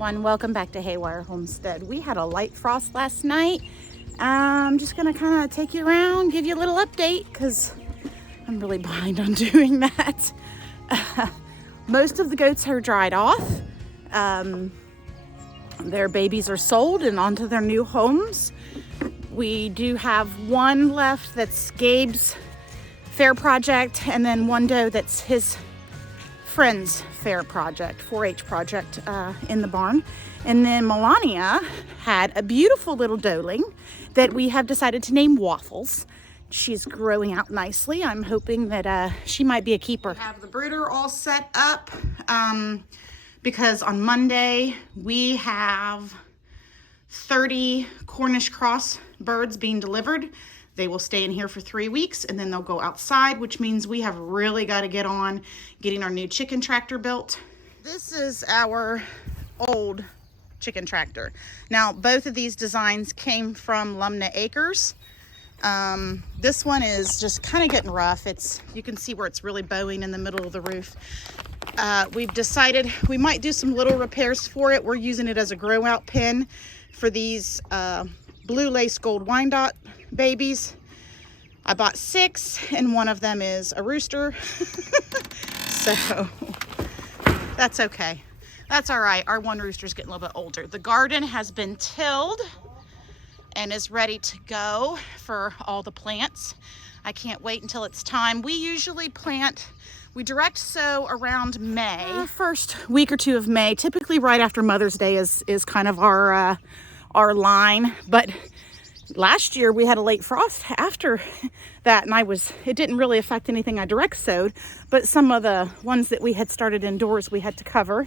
everyone, welcome back to Haywire Homestead. We had a light frost last night. I'm just gonna kind of take you around, give you a little update because I'm really behind on doing that. Most of the goats are dried off. Their babies are sold and onto their new homes. We do have one left that's Gabe's fair project, and then one doe that's his friend's fair project, 4-H project in the barn. And then Melania had a beautiful little doeling that we have decided to name Waffles. She's growing out nicely. I'm hoping that she might be a keeper. We have the brooder all set up because on Monday we have 30 Cornish cross birds being delivered. They will stay in here for 3 weeks and then they'll go outside, which means we have really got to get on getting our new chicken tractor built. This is our old chicken tractor. Now, both of these designs came from Lumna Acres. This one is just kind of getting rough. You can see where it's really bowing in the middle of the roof. We've decided we might do some little repairs for it. We're using it as a grow out pen for these blue lace gold Wyandotte babies. I bought 6 and one of them is a rooster. So that's okay. That's all right. Our one rooster's getting a little bit older. The garden has been tilled and is ready to go for all the plants. I can't wait until it's time. We usually we direct sow around May. First week or two of May, typically right after Mother's Day is kind of our line. But last year we had a late frost after that, and it didn't really affect anything I direct sowed, but some of the ones that we had started indoors we had to cover,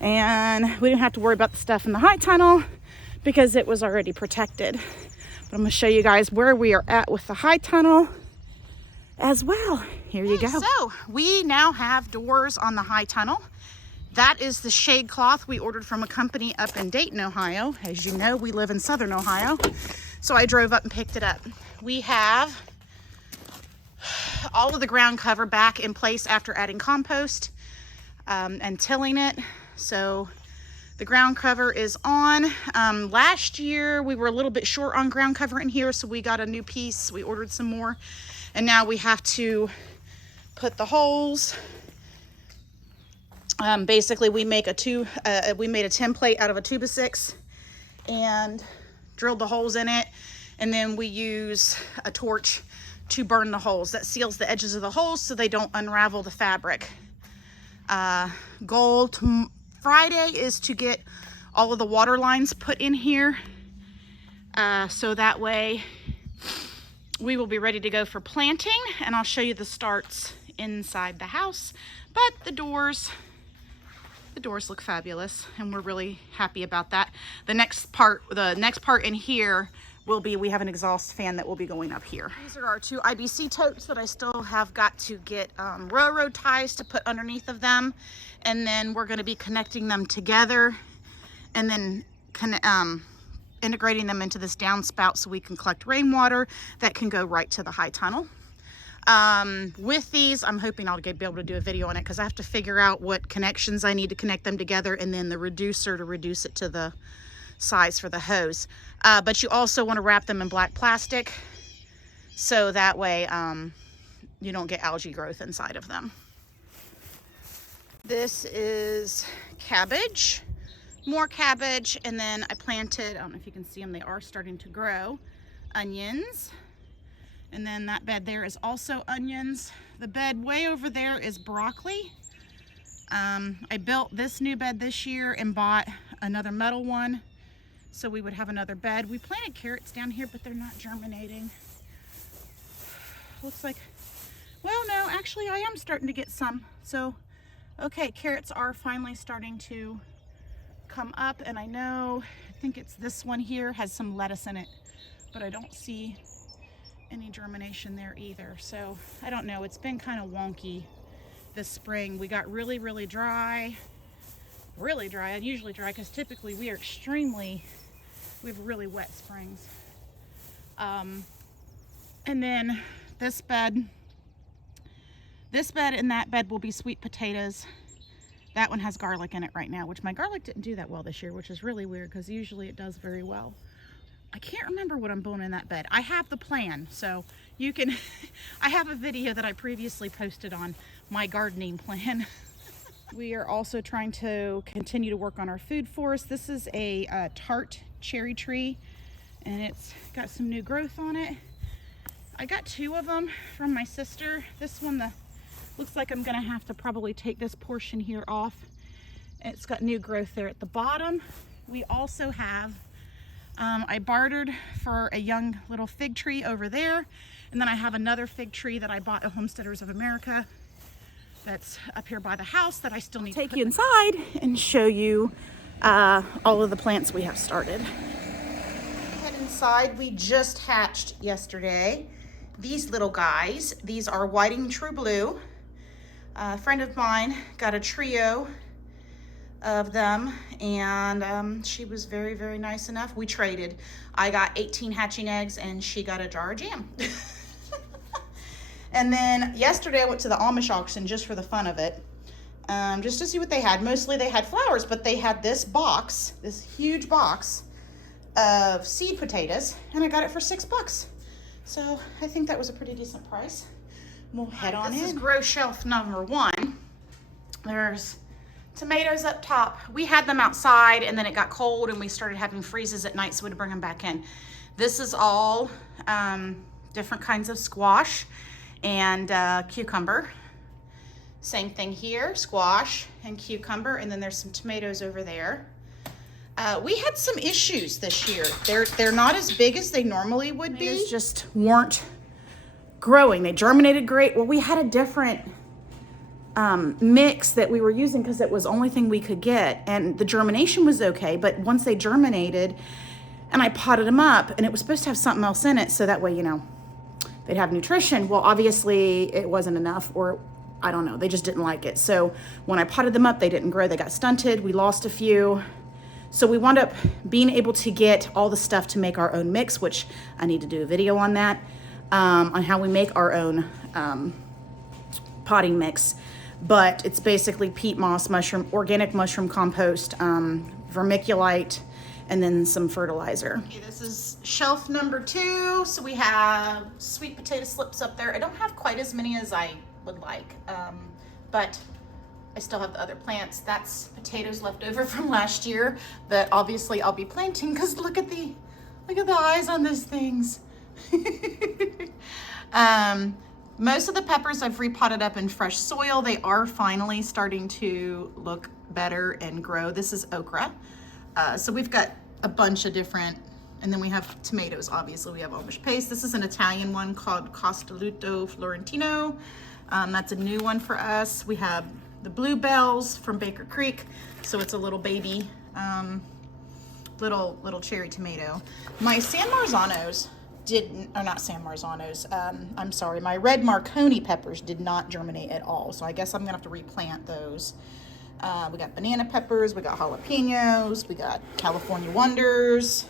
and we didn't have to worry about the stuff in the high tunnel because it was already protected. But I'm going to show you guys where we are at with the high tunnel as well. Here you go. So we now have doors on the high tunnel. That is the shade cloth we ordered from a company up in Dayton, Ohio. As you know, we live in Southern Ohio. So I drove up and picked it up. We have all of the ground cover back in place after adding compost and tilling it. So the ground cover is on. Last year we were a little bit short on ground cover in here, so we got a new piece. We ordered some more, and now we have to put the holes. Basically, we made a template out of a 2x6 and drilled the holes in it, and then we use a torch to burn the holes. That seals the edges of the holes so they don't unravel the fabric. Goal Friday is to get all of the water lines put in here, so that way we will be ready to go for planting, and I'll show you the starts inside the house. But the doors look fabulous, and we're really happy about that. The next part in here will be, we have an exhaust fan that will be going up here. These are our 2 IBC totes that I still have got to get railroad ties to put underneath of them, and then we're going to be connecting them together and then integrating them into this downspout so we can collect rainwater that can go right to the high tunnel. With these, I'm hoping I'll be able to do a video on it because I have to figure out what connections I need to connect them together, and then the reducer to reduce it to the size for the hose. But you also want to wrap them in black plastic so that way you don't get algae growth inside of them. This is cabbage, more cabbage, and then I planted, I don't know if you can see them, they are starting to grow, onions. And then that bed there is also onions. The bed way over there is broccoli. I built this new bed this year and bought another metal one so we would have another bed. We planted carrots down here, but they're not germinating. Looks like, well, no, actually I am starting to get some. So, okay, carrots are finally starting to come up, and I think it's this one here has some lettuce in it, but I don't see any germination there either. So I don't know, it's been kind of wonky this spring. We got really dry, unusually dry, because typically we have really wet springs. And then this bed and that bed will be sweet potatoes, That one has garlic in it right now, which my garlic didn't do that well this year, which is really weird because usually it does very well. I can't remember what I'm doing in that bed. I have the plan, so you can, I have a video that I previously posted on my gardening plan. We are also trying to continue to work on our food forest. This is a tart cherry tree, and it's got some new growth on it. I got 2 of them from my sister. This one, looks like I'm gonna have to probably take this portion here off. It's got new growth there at the bottom. We also have, I bartered for a young little fig tree over there. And then I have another fig tree that I bought at Homesteaders of America that's up here by the house that I still need to take you inside and show you all of the plants we have started. Head inside. We just hatched yesterday. These little guys, these are Whiting True Blue. A friend of mine got a trio of them, and she was very, very nice enough. We traded. I got 18 hatching eggs and she got a jar of jam. And then yesterday I went to the Amish auction just for the fun of it, just to see what they had. Mostly they had flowers, but they had this box, this huge box of seed potatoes, and I got it for $6. So I think that was a pretty decent price. We'll head on in. This is grow shelf number 1. There's tomatoes up top. We had them outside and then it got cold and we started having freezes at night, so we had to bring them back in. This is all different kinds of squash and cucumber. Same thing here, squash and cucumber, and then there's some tomatoes over there. We had some issues this year. They're not as big as they normally would be. Tomatoes just weren't growing. They germinated great. Well, we had a different mix that we were using because it was the only thing we could get, and the germination was okay, but once they germinated and I potted them up, and it was supposed to have something else in it so that way, you know, they'd have nutrition. Well, obviously it wasn't enough, or I don't know, they just didn't like it. So when I potted them up, they didn't grow. They got stunted. We lost a few. So we wound up being able to get all the stuff to make our own mix, which I need to do a video on that, on how we make our own potting mix. But it's basically peat moss, mushroom, organic mushroom compost, vermiculite, and then some fertilizer. Okay, this is shelf number 2. So we have sweet potato slips up there. I don't have quite as many as I would like, but I still have the other plants. That's potatoes left over from last year that obviously I'll be planting, because look at the eyes on those things. Most of the peppers I've repotted up in fresh soil. They are finally starting to look better and grow. This is okra. So we've got a bunch of different, and then we have tomatoes. Obviously we have Amish paste. This is an Italian one called Castelluto Florentino. That's a new one for us. We have the bluebells from Baker Creek. So it's a little baby, little cherry tomato. My San Marzanos I'm sorry, my red Marconi peppers did not germinate at all. So I guess I'm gonna have to replant those. We got banana peppers, we got jalapenos, we got California Wonders.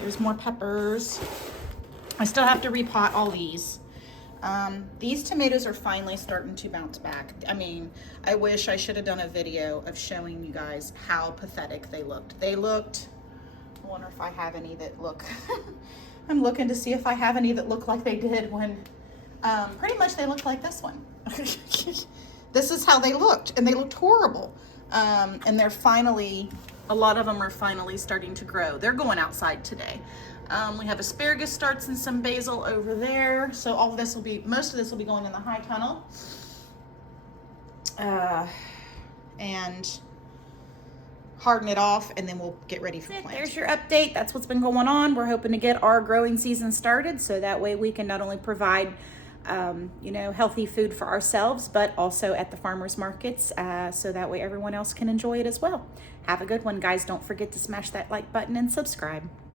There's more peppers. I still have to repot all these. These tomatoes are finally starting to bounce back. I mean, I wish I should have done a video of showing you guys how pathetic they looked. I wonder if I have any that look, I'm looking to see if I have any that look like they did when, pretty much they look like this one. This is how they looked, and they looked horrible. And they're finally, a lot of them are finally starting to grow. They're going outside today. We have asparagus starts and some basil over there. So all of this will be, most of this will be going in the high tunnel. And harden it off, and then we'll get ready for planting. There's your update. That's what's been going on. We're hoping to get our growing season started, so that way we can not only provide you know, healthy food for ourselves, but also at the farmers markets, so that way everyone else can enjoy it as well. Have a good one, guys. Don't forget to smash that like button and subscribe.